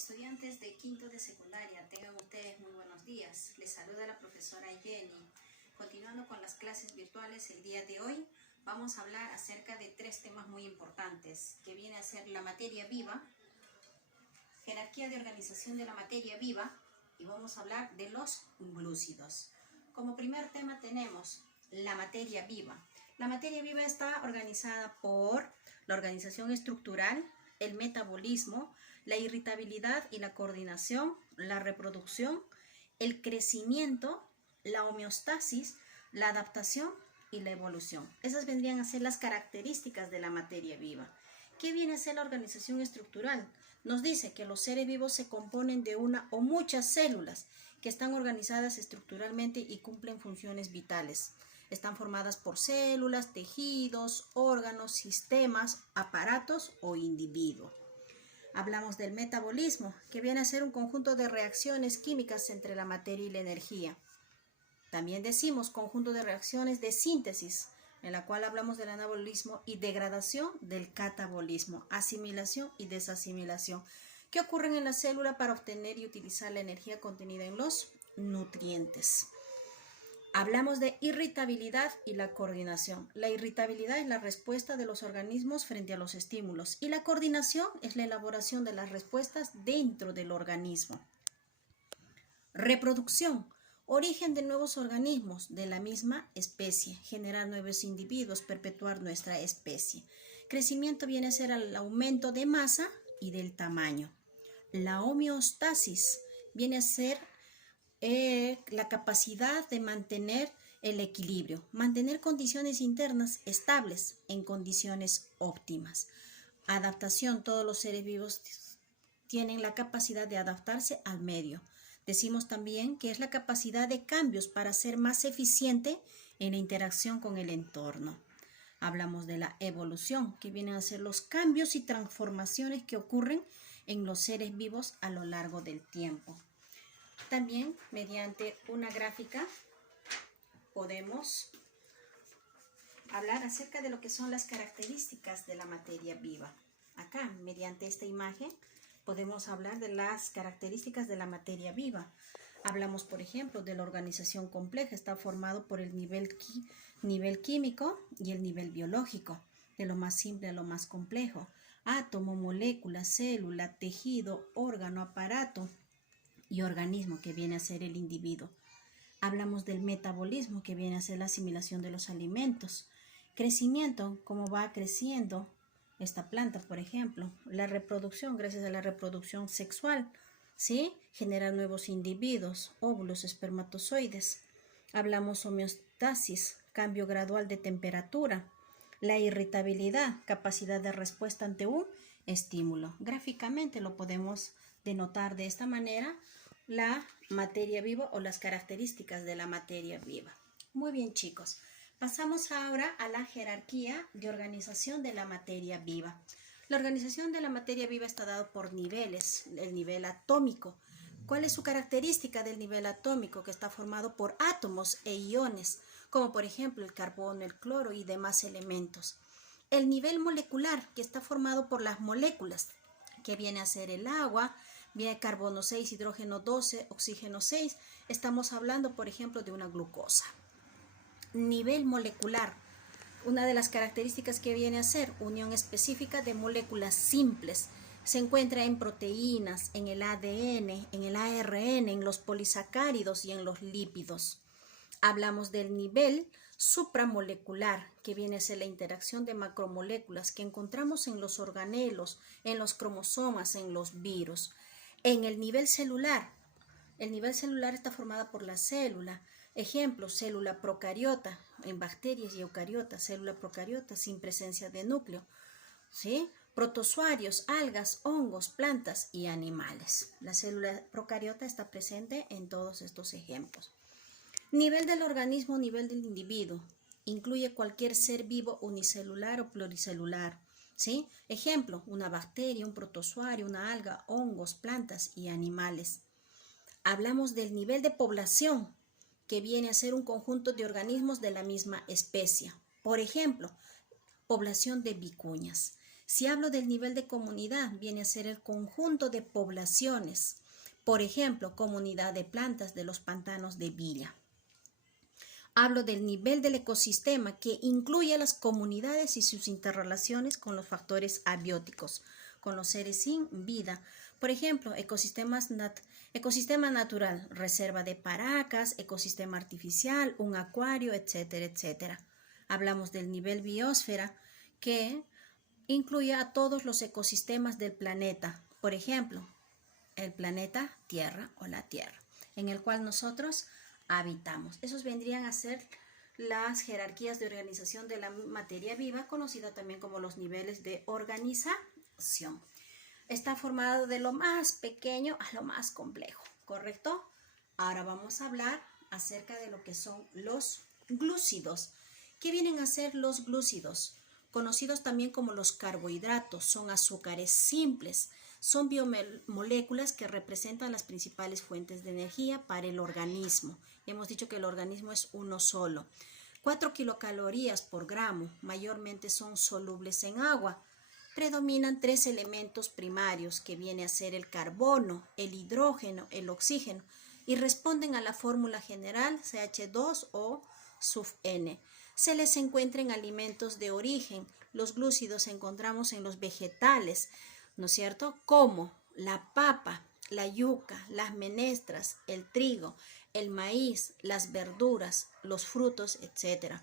Estudiantes de quinto de secundaria, tengan ustedes muy buenos días. Les saluda la profesora Jenny. Continuando con las clases virtuales, el día de hoy vamos a hablar acerca de tres temas muy importantes, que viene a ser la materia viva, jerarquía de organización de la materia viva, y vamos a hablar de los glúcidos. Como primer tema tenemos la materia viva. La materia viva está organizada por la organización estructural, el metabolismo, la irritabilidad y la coordinación, la reproducción, el crecimiento, la homeostasis, la adaptación y la evolución. Esas vendrían a ser las características de la materia viva. ¿Qué viene a ser la organización estructural? Nos dice que los seres vivos se componen de una o muchas células que están organizadas estructuralmente y cumplen funciones vitales. Están formadas por células, tejidos, órganos, sistemas, aparatos o individuos. Hablamos del metabolismo, que viene a ser un conjunto de reacciones químicas entre la materia y la energía. También decimos conjunto de reacciones de síntesis, en la cual hablamos del anabolismo y degradación del catabolismo, asimilación y desasimilación, que ocurren en la célula para obtener y utilizar la energía contenida en los nutrientes. Hablamos de irritabilidad y la coordinación. La irritabilidad es la respuesta de los organismos frente a los estímulos y la coordinación es la elaboración de las respuestas dentro del organismo. Reproducción. Origen de nuevos organismos de la misma especie, generar nuevos individuos, perpetuar nuestra especie. Crecimiento viene a ser el aumento de masa y del tamaño. La homeostasis viene a ser la capacidad de mantener el equilibrio, mantener condiciones internas estables en condiciones óptimas. Adaptación, todos los seres vivos tienen la capacidad de adaptarse al medio. Decimos también que es la capacidad de cambios para ser más eficiente en la interacción con el entorno. Hablamos de la evolución, que vienen a ser los cambios y transformaciones que ocurren en los seres vivos a lo largo del tiempo. También, mediante una gráfica, podemos hablar acerca de lo que son las características de la materia viva. Acá, mediante esta imagen, podemos hablar de las características de la materia viva. Hablamos, por ejemplo, de la organización compleja. Está formado por el nivel químico y el nivel biológico, de lo más simple a lo más complejo. Átomo, molécula, célula, tejido, órgano, aparato y organismo, que viene a ser el individuo. Hablamos del metabolismo, que viene a ser la asimilación de los alimentos. Crecimiento, cómo va creciendo esta planta, por ejemplo. La reproducción, gracias a la reproducción sexual, ¿sí? Generar nuevos individuos, óvulos, espermatozoides. Hablamos homeostasis, cambio gradual de temperatura. La irritabilidad, capacidad de respuesta ante un estímulo. Gráficamente lo podemos denotar de esta manera la materia viva o las características de la materia viva. Muy bien, chicos. Pasamos ahora a la jerarquía de organización de la materia viva. La organización de la materia viva está dada por niveles. El nivel atómico. ¿Cuál es su característica del nivel atómico? Que está formado por átomos e iones, como por ejemplo el carbono, el cloro y demás elementos. El nivel molecular, que está formado por las moléculas, que viene a ser el agua, viene carbono 6, hidrógeno 12, oxígeno 6. Estamos hablando, por ejemplo, de una glucosa. Nivel molecular. Una de las características que viene a ser unión específica de moléculas simples. Se encuentra en proteínas, en el ADN, en el ARN, en los polisacáridos y en los lípidos. Hablamos del nivel supramolecular, que viene a ser la interacción de macromoléculas que encontramos en los organelos, en los cromosomas, en los virus. En el nivel celular está formada por la célula. Ejemplo, célula procariota en bacterias y eucariotas, célula procariota sin presencia de núcleo, ¿sí? Protozoarios, algas, hongos, plantas y animales. La célula procariota está presente en todos estos ejemplos. Nivel del organismo, nivel del individuo. Incluye cualquier ser vivo unicelular o pluricelular, ¿sí? Ejemplo, una bacteria, un protozoario, una alga, hongos, plantas y animales. Hablamos del nivel de población, que viene a ser un conjunto de organismos de la misma especie. Por ejemplo, población de vicuñas. Si hablo del nivel de comunidad, viene a ser el conjunto de poblaciones. Por ejemplo, comunidad de plantas de los pantanos de Villa. Hablo del nivel del ecosistema, que incluye a las comunidades y sus interrelaciones con los factores abióticos, con los seres sin vida. Por ejemplo, ecosistema natural, reserva de Paracas, ecosistema artificial, un acuario, etcétera, etcétera. Hablamos del nivel biosfera, que incluye a todos los ecosistemas del planeta. Por ejemplo, el planeta Tierra o la Tierra, en el cual nosotros habitamos. Esos vendrían a ser las jerarquías de organización de la materia viva, conocida también como los niveles de organización. Está formado de lo más pequeño a lo más complejo, ¿correcto? Ahora vamos a hablar acerca de lo que son los glúcidos. ¿Qué vienen a ser los glúcidos? Conocidos también como los carbohidratos, son azúcares simples. Son biomoléculas que representan las principales fuentes de energía para el organismo. Hemos dicho que el organismo es uno solo. 4 kilocalorías por gramo, mayormente son solubles en agua. Predominan 3 elementos primarios, que viene a ser el carbono, el hidrógeno, el oxígeno, y responden a la fórmula general CH2O sub N. Se les encuentra en alimentos de origen. Los glúcidos encontramos en los vegetales, ¿no es cierto? Como la papa, la yuca, las menestras, el trigo, el maíz, las verduras, los frutos, etc.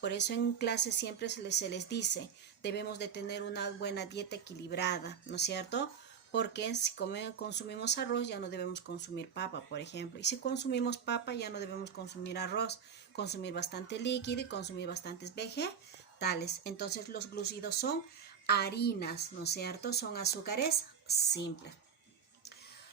Por eso en clase siempre se les dice, debemos de tener una buena dieta equilibrada, ¿no es cierto? Porque si consumimos arroz, ya no debemos consumir papa, por ejemplo. Y si consumimos papa, ya no debemos consumir arroz. Consumir bastante líquido y consumir bastantes vegetales. Entonces los glúcidos son harinas, ¿no es cierto? Son azúcares simples.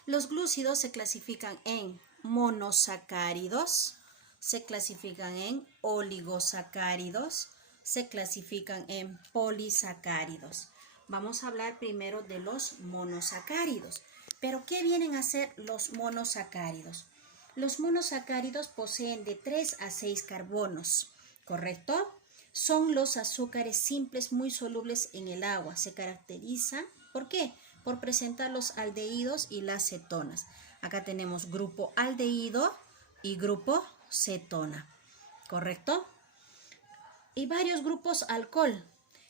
Los glúcidos se clasifican en monosacáridos, se clasifican en oligosacáridos, se clasifican en polisacáridos. Vamos a hablar primero de los monosacáridos. ¿Pero qué vienen a ser los monosacáridos? Los monosacáridos poseen de 3 a 6 carbonos, ¿correcto? Son los azúcares simples muy solubles en el agua. Se caracterizan, ¿por qué? Por presentar los aldehídos y las cetonas. Acá tenemos grupo aldehído y grupo cetona, ¿correcto? Y varios grupos alcohol.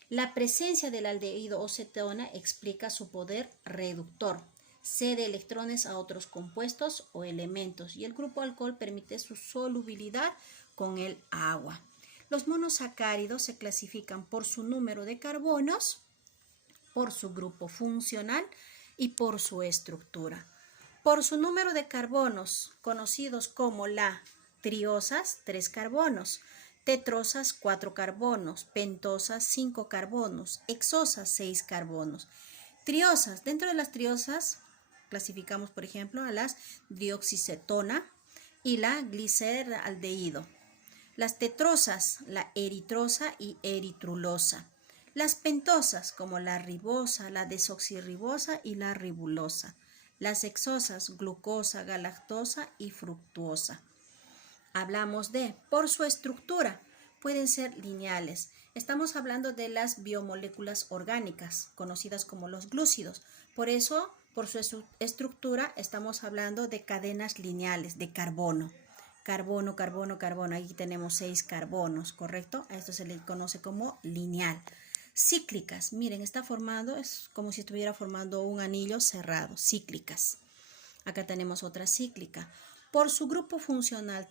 La presencia del aldehído o cetona explica su poder reductor. Cede electrones a otros compuestos o elementos, y el grupo alcohol permite su solubilidad con el agua. Los monosacáridos se clasifican por su número de carbonos, por su grupo funcional y por su estructura. Por su número de carbonos, conocidos como la triosas, 3 carbonos, tetrosas, 4 carbonos, pentosas, 5 carbonos, hexosas, 6 carbonos. Triosas, dentro de las triosas clasificamos, por ejemplo, a las dioxicetona y la gliceraldehído. Las tetrosas, la eritrosa y eritrulosa. Las pentosas, como la ribosa, la desoxirribosa y la ribulosa. Las hexosas, glucosa, galactosa y fructuosa. Hablamos de, por su estructura, pueden ser lineales. Estamos hablando de las biomoléculas orgánicas, conocidas como los glúcidos. Por eso, por su estructura, estamos hablando de cadenas lineales de carbono. Carbono, carbono, carbono. Ahí tenemos 6 carbonos, ¿correcto? A esto se le conoce como lineal. Cíclicas, miren, está formado, es como si estuviera formando un anillo cerrado, cíclicas. Acá tenemos otra cíclica. Por su grupo funcional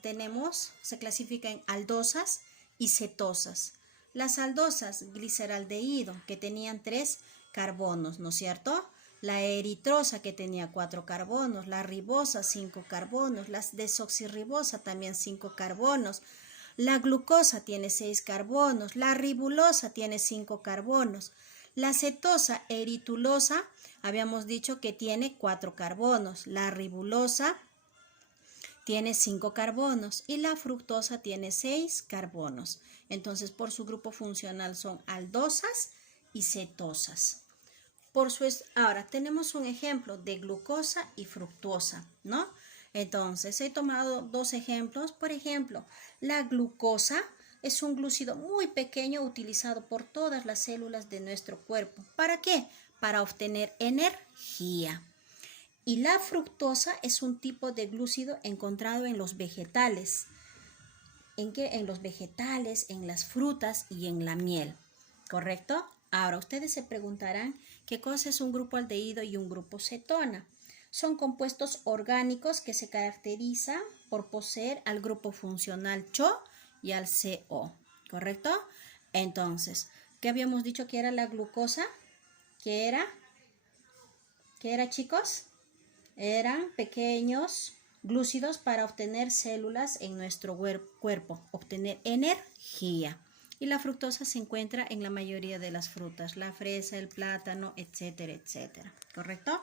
se clasifica en aldosas y cetosas. Las aldosas, gliceraldehído, que tenían 3 carbonos, ¿no es cierto? La eritrosa, que tenía 4 carbonos, la ribosa, 5 carbonos, la desoxirribosa también 5 carbonos. La glucosa tiene 6 carbonos, la ribulosa tiene 5 carbonos. La cetosa eritulosa, habíamos dicho que tiene 4 carbonos. La ribulosa tiene 5 carbonos y la fructosa tiene 6 carbonos. Entonces, por su grupo funcional son aldosas y cetosas. Ahora, tenemos un ejemplo de glucosa y fructosa, ¿no? Entonces, he tomado 2 ejemplos. Por ejemplo, la glucosa es un glúcido muy pequeño utilizado por todas las células de nuestro cuerpo. ¿Para qué? Para obtener energía. Y la fructosa es un tipo de glúcido encontrado en los vegetales. ¿En qué? En los vegetales, en las frutas y en la miel. ¿Correcto? Ahora, ustedes se preguntarán qué cosa es un grupo aldehído y un grupo cetona. Son compuestos orgánicos que se caracterizan por poseer al grupo funcional CHO y al CO. ¿Correcto? Entonces, ¿qué habíamos dicho que era la glucosa? ¿Qué era? ¿Qué era, chicos? Eran pequeños glúcidos para obtener células en nuestro cuerpo, obtener energía. Y la fructosa se encuentra en la mayoría de las frutas, la fresa, el plátano, etcétera, etcétera. ¿Correcto?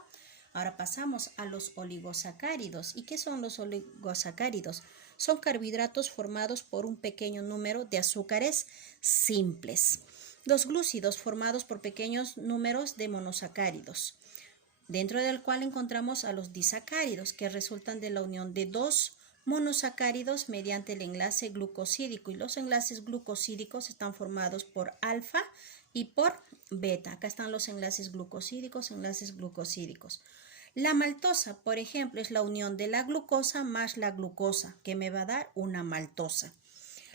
Ahora pasamos a los oligosacáridos. ¿Y qué son los oligosacáridos? Son carbohidratos formados por un pequeño número de azúcares simples. Los glúcidos formados por pequeños números de monosacáridos, dentro del cual encontramos a los disacáridos, que resultan de la unión de dos monosacáridos mediante el enlace glucosídico. Y los enlaces glucosídicos están formados por alfa y por beta. Acá están los enlaces glucosídicos, La maltosa, por ejemplo, es la unión de la glucosa más la glucosa, que me va a dar una maltosa.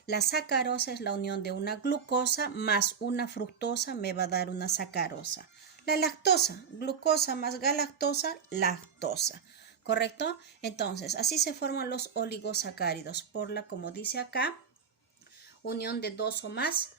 La sacarosa es la unión de una glucosa más una fructosa, me va a dar una sacarosa. La lactosa, glucosa más galactosa, lactosa. ¿Correcto? Entonces, así se forman los oligosacáridos por la, como dice acá, unión de dos o más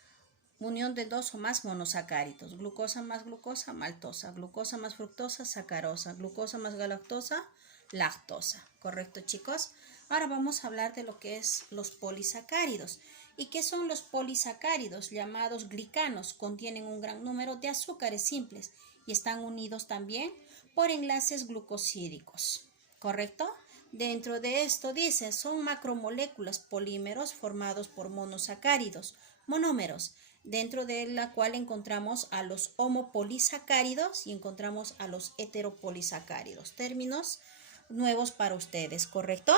monosacáridos. Glucosa, maltosa. Glucosa más fructosa, sacarosa. Glucosa más galactosa, lactosa. ¿Correcto, chicos? Ahora vamos a hablar de lo que es los polisacáridos. ¿Y qué son los polisacáridos? Llamados glicanos. Contienen un gran número de azúcares simples y están unidos también por enlaces glucosídicos. ¿Correcto? Dentro de esto dice, son macromoléculas polímeros formados por monosacáridos, monómeros, dentro de la cual encontramos a los homopolisacáridos y encontramos a los heteropolisacáridos. Términos nuevos para ustedes, ¿correcto?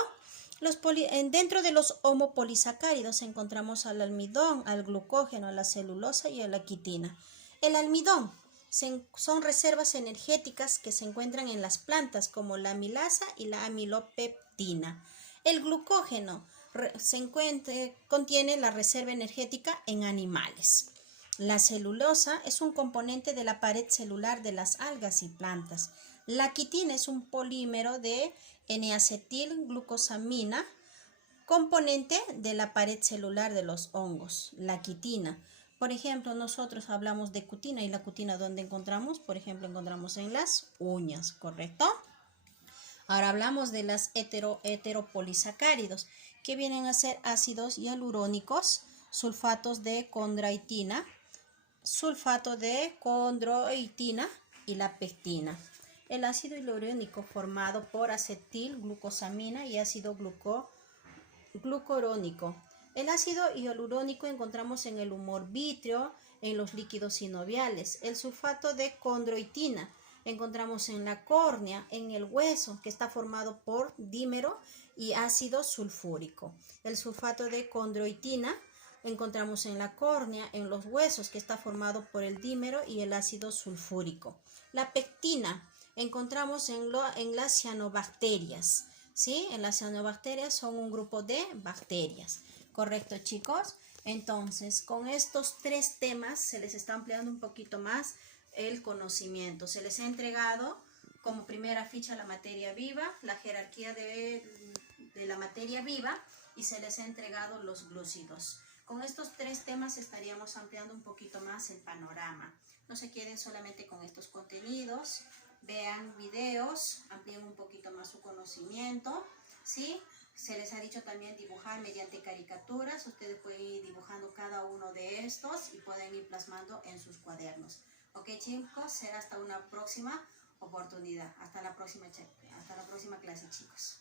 Dentro de los homopolisacáridos encontramos al almidón, al glucógeno, a la celulosa y a la quitina. El almidón son reservas energéticas que se encuentran en las plantas como la amilasa y la amilopeptina. El glucógeno contiene la reserva energética en animales. La celulosa es un componente de la pared celular de las algas y plantas. La quitina es un polímero de N-acetilglucosamina, componente de la pared celular de los hongos. La quitina. Por ejemplo, nosotros hablamos de cutina y la cutina, ¿dónde encontramos? Por ejemplo, encontramos en las uñas, ¿correcto? Ahora hablamos de las heteropolisacáridos, que vienen a ser ácidos hialurónicos, sulfatos de condroitina, sulfato de condroitina y la pectina. El ácido hialurónico formado por acetilglucosamina y ácido glucurónico. El ácido hialurónico encontramos en el humor vítreo, en los líquidos sinoviales. El sulfato de condroitina encontramos en la córnea, en el hueso, que está formado por dímero y ácido sulfúrico. El sulfato de condroitina encontramos en la córnea, en los huesos, que está formado por el dímero y el ácido sulfúrico. La pectina encontramos en las cianobacterias, ¿sí? En las cianobacterias son un grupo de bacterias. ¿Correcto, chicos? Entonces, con estos tres temas se les está ampliando un poquito más el conocimiento. Se les ha entregado como primera ficha la materia viva, la jerarquía de la materia viva, y se les ha entregado los glúcidos. Con estos tres temas estaríamos ampliando un poquito más el panorama. No se queden solamente con estos contenidos, vean videos, amplíen un poquito más su conocimiento, ¿sí? Se les ha dicho también dibujar mediante caricaturas. Ustedes pueden ir dibujando cada uno de estos y pueden ir plasmando en sus cuadernos. Ok, chicos, será hasta una próxima oportunidad. Hasta la próxima clase, chicos.